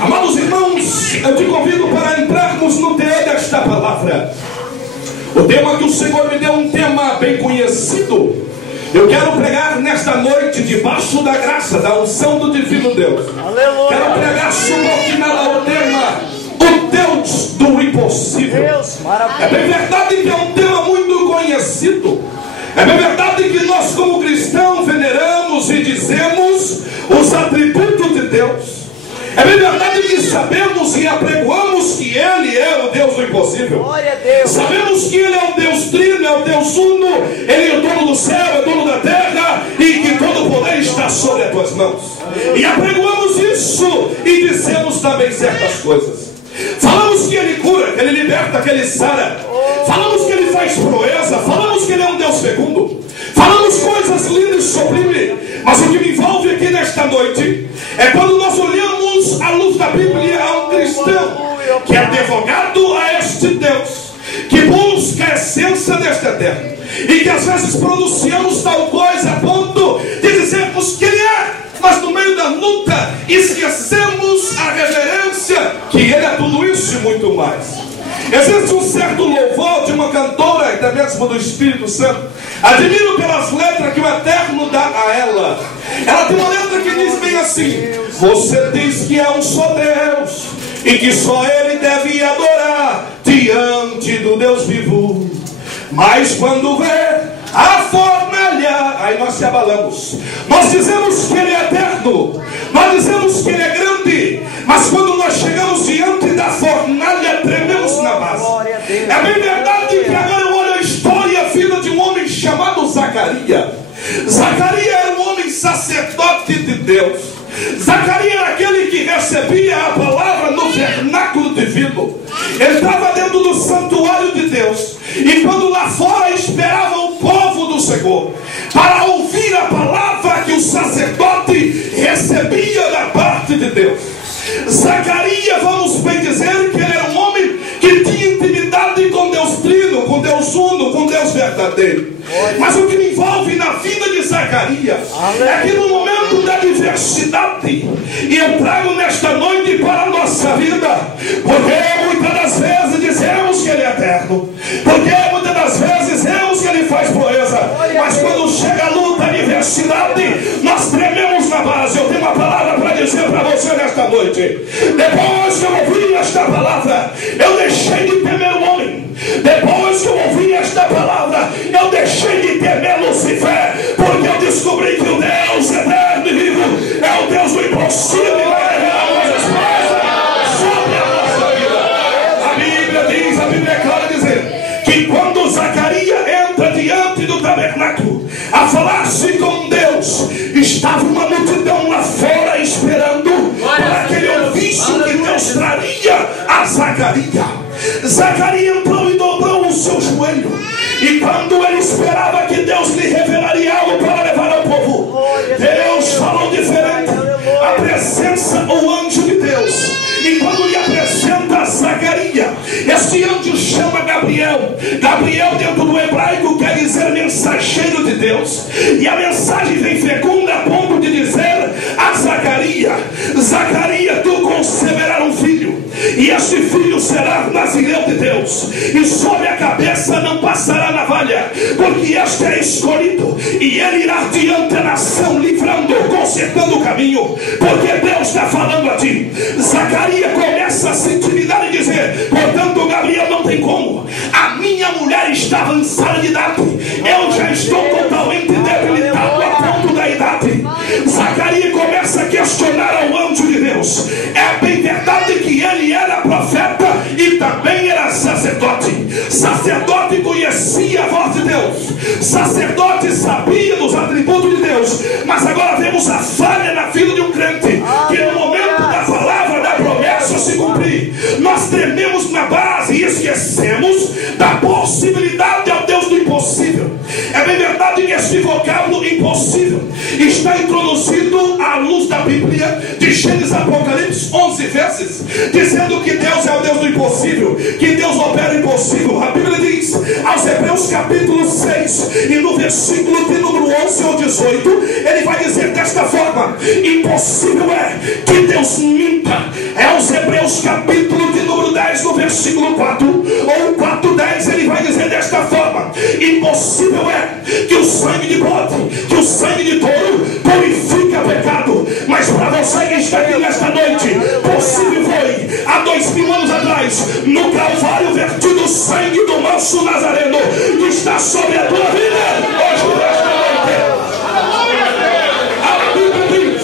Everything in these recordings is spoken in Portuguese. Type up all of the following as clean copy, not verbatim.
Amados irmãos, eu te convido para entrarmos no teor desta palavra. O tema que o Senhor me deu, um tema bem conhecido. Eu quero pregar nesta noite, debaixo da graça, da unção do Divino Deus. Aleluia. Quero pregar subordinado ao tema, o Deus do impossível. Deus, é bem verdade que é um tema muito conhecido. É bem verdade que nós, como cristãos, veneramos e dizemos os atributos de Deus. É bem verdade que sabemos e apregoamos que Ele é o Deus do impossível. Glória a Deus. Sabemos que Ele é o Deus trino, é o Deus uno. Ele é o dono do céu, é o dono da terra, e que todo o poder está sobre as tuas mãos. E apregoamos isso e dizemos também certas coisas. Falamos que Ele cura, que Ele liberta, que Ele sara. Falamos que Ele faz proeza. Falamos que Ele é um Deus fecundo. Falamos coisas lindas e sublimes. Mas o que me envolve aqui nesta noite é quando nós olhamos à luz da Bíblia a um cristão que é advogado a este Deus, que busca a essência desta terra, e que às vezes pronunciamos tal coisa a ponto de dizermos que Ele é, mas no meio da luta esquecemos a reverência que Ele é tudo isso e muito mais. Existe um certo louvor de uma cantora, até mesmo do Espírito Santo. Admiro pelas letras que o Eterno dá a ela. Ela tem uma letra que diz bem assim: você diz que é um só Deus e que só Ele deve adorar diante do Deus vivo. Mas quando vê a fornalha, aí nós se abalamos. Nós dizemos que Ele é eterno, nós dizemos que Ele é grande, mas quando nós chegamos diante da fornalha, trememos na base. É bem verdade que agora eu olho a história e a vida de um homem chamado Zacarias. Zacarias era um homem sacerdote de Deus. Zacarias era aquele que recebia a palavra no vernáculo divino. Ele estava dentro do santuário de Deus, e quando lá fora esperava o povo do Senhor para ouvir a palavra que o sacerdote recebia da parte de Deus. Zacarias, vamos bem dizer que ele era um homem que tinha intimidade com Deus trino, com Deus uno, com Deus verdadeiro. Mas o que me envolve na vida de Zacarias é que no momento da adversidade, e eu trago nesta noite para a nossa vida, porque muitas das vezes dizemos que Ele é eterno, porque muitas das vezes dizemos que Ele faz proeza, mas quando chega a luta, a adversidade, nós trememos na base. Eu tenho uma palavra para dizer para você nesta noite. Depois que eu ouvi esta palavra, eu deixei de temer o homem. Depois que eu ouvi esta palavra, eu deixei de temer Lucifer, porque eu descobri que o Deus eterno e vivo é o Deus do impossível, sobre a nossa vida. A Bíblia diz, a Bíblia é clara dizer que quando Zacarias entra diante do tabernáculo a falar-se com Deus, estava uma multidão lá fora esperando para que ele ouvisse o que Deus traria a Zacarias. Zacarias entrou e dobrou o seu joelho, e quando ele esperava que Deus lhe revelaria algo para levar ao povo, Deus falou diferente. Apresenta o anjo de Deus, e quando lhe apresenta Zacarias, esse anjo chama Gabriel. Gabriel, dentro do hebraico, quer dizer mensageiro de Deus, e a mensagem vem fecunda a ponto de dizer a Zacarias: Zacarias, tu conceberás um filho, e este filho será nazireu de Deus, e sobre a cabeça não passará navalha, porque este é escolhido, e ele irá diante da nação, livrando, consertando o caminho, porque Deus está falando a ti. Zacarias começa a se intimidar e dizer: portanto, Gabriel, não tem como, a minha mulher está avançada de idade, eu já estou totalmente debilitado a ponto da idade. Zacarias começa a questionar ao anjo de Deus. É bem verdade que ele era profeta e também era sacerdote. Sacerdote conhecia a voz de Deus, sacerdote sabia dos atributos de Deus, mas agora vemos a falha na vida de um crente, que no momento da palavra, da promessa se cumprir, nós trememos na base e esquecemos da possibilidade ao Deus do impossível. É bem verdade que este vocábulo impossível está introduzido à luz da Bíblia, de Gênesis Apocalipse 11, vezes, dizendo que Deus é o Deus do impossível, que Deus opera o impossível. A Bíblia diz, aos Hebreus capítulo 6, e no versículo de número 11 ou 18, ele vai dizer desta forma: impossível é que Deus minta. É aos Hebreus capítulo de número 10, no versículo 4, ou 4:10, ele vai dizer desta forma: impossível é que o sangue de bode, que o sangue de touro purifica pecado. Mas para você que está aqui nesta noite, possível foi há 2000 anos atrás, no Calvário, vertido o sangue do manso Nazareno, que está sobre a tua vida hoje nesta noite. A Bíblia diz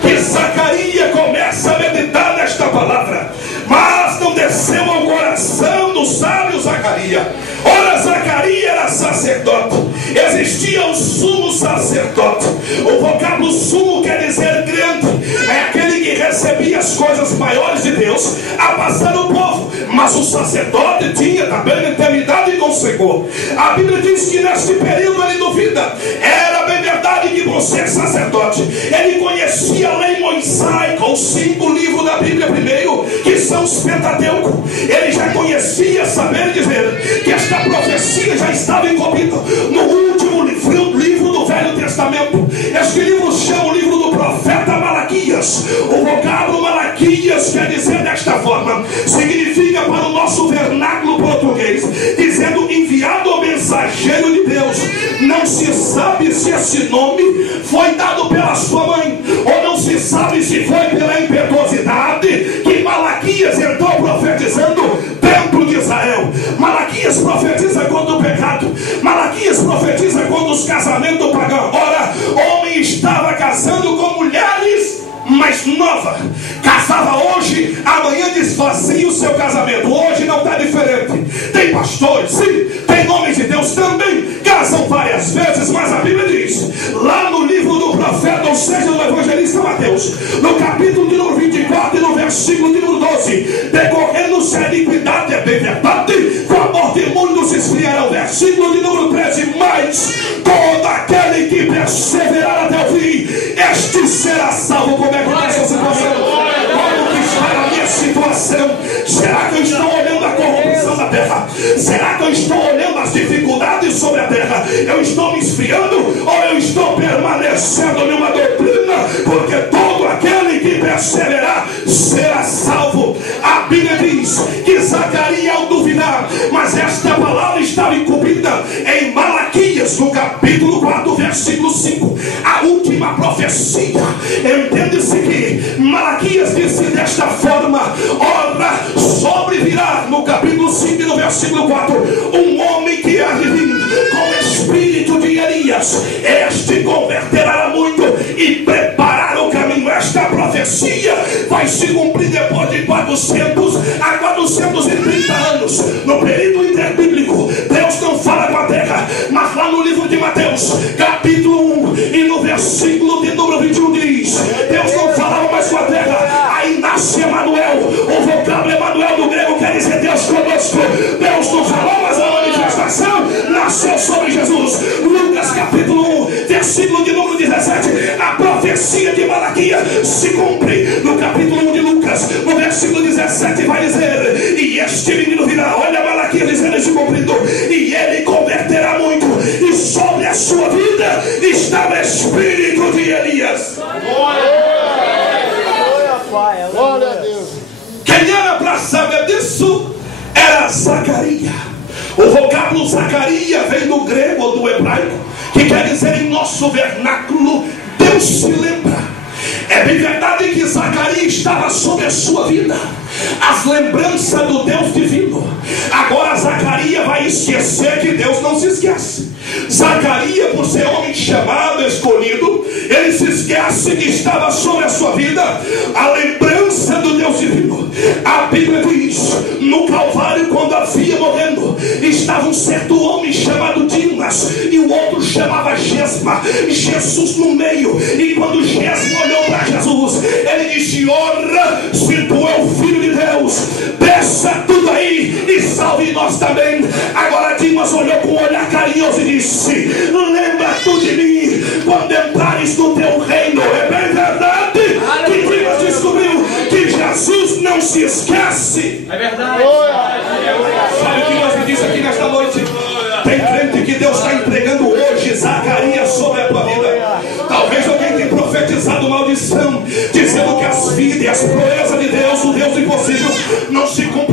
que Zacarias começa a meditar nesta palavra, mas não desceu ao coração do sábio Zacarias. Ora, Zacarias era sacerdote, existia o sumo sacerdote. O vocábulo sumo quer dizer grande, é aquele que recebia as coisas maiores de Deus a passar no povo. Mas o sacerdote tinha também intimidade com o Senhor. A Bíblia diz que neste período ele duvida. Era bem verdade que você é sacerdote, ele conhecia a lei mosaica, os 5 livros da Bíblia primeiro, que são os Pentateuco. Ele já conhecia, saber dizer que esta profecia já estava incombida no último livro do Velho Testamento. Este livro chama o livro do profeta Malaquias. O vocábulo Malaquias quer dizer desta forma, significa para o nosso vernáculo português, dizendo enviado ou mensageiro de Deus. Não se sabe se esse nome foi dado pela sua mãe, ou não se sabe se foi pela impetuosidade que Malaquias entrou profetizando dentro de Israel. Malaquias profetiza contra o pecado, Malaquias profetiza contra os casamentos pagãos. Ora, o homem estava casando com mulheres mais nova, casava hoje, amanhã desfazia o seu casamento. Hoje não está diferente. Tem pastores, sim, tem homens de Deus também, casam várias vezes. Mas a Bíblia diz, lá no livro do profeta, ou seja, do evangelista Mateus, no capítulo de número 24 e no versículo de número 12, decorrendo-se a iniquidade, é bem verdade, com a morte muitos se esfriarão. Versículo de número 13, mas todo aquele que perseverar até o fim, este será salvo. Como é que está essa situação? Como que está a minha situação? Será que eu estou olhando a corrupção da terra? Será que eu estou olhando as dificuldades sobre a terra? Eu estou me esfriando ou eu estou permanecendo numa doutrina? Porque todo aquele que perseverar será salvo. A Bíblia diz que Zacarias, ao duvidar, mas esta palavra estava incumbida em Malaquias, no capítulo 4, versículo 5, a última profecia. Entende-se que Malaquias disse desta forma: ora, sobrevirá, no capítulo 5 e no versículo 4, um homem que há de vir com espírito de Elias, este converterá muito e preparar o caminho. Esta profecia vai se cumprir depois de 400 a 430 anos, no período interbíblico. Deus não fala com a terra, mas lá no livro de Mateus, capítulo 1 e no versículo de número 21 diz: Deus não falava mais com a terra. Aí nasce Emanuel. O vocábulo Emanuel do grego quer dizer Deus conosco. Deus não falou, mas a manifestação nasceu sobre Jesus. Lucas capítulo 1, versículo de número 17, a profecia de Malaquias se cumpre no capítulo 1 de Lucas, no versículo 17 vai dizer: e este menino virá. Olha Malaquias dizendo isso cumprido: e ele converterá muito, e sobre a sua vida está o espírito de Elias. Glória a Deus. Quem era para saber disso era Zacarias. O vocábulo Zacarias vem do grego ou do hebraico, que quer dizer em nosso vernáculo, Deus se lembra. É bem verdade que Zacarias estava sobre a sua vida as lembranças do Deus divino. Agora Zacarias vai esquecer que Deus não se esquece. Zacarias, por ser homem chamado, escolhido, ele se esquece que estava sobre a sua vida a lembrança do Deus divino. A Bíblia diz, no Calvário, quando havia morrendo, estava um certo homem chamado Dimas e o outro chamava Gesma. Jesus no meio. E quando Gesma olhou para Jesus, ele disse: ora, se tu é o Filho de Deus, desça tudo aí e salve nós também. Agora Dimas olhou com um olhar carinhoso e disse: lembra tu de mim quando entrares no teu reino. É bem verdade que Dimas descobriu que Jesus não se esquece. É verdade. Sabe o que Deus me disse aqui nesta noite? Tem crente que Deus está entregando hoje Zacarias sobre a tua vida. Talvez alguém tenha profetizado maldição, dizendo que as vidas e as proezas de Deus, o Deus impossível, não se cumprirão.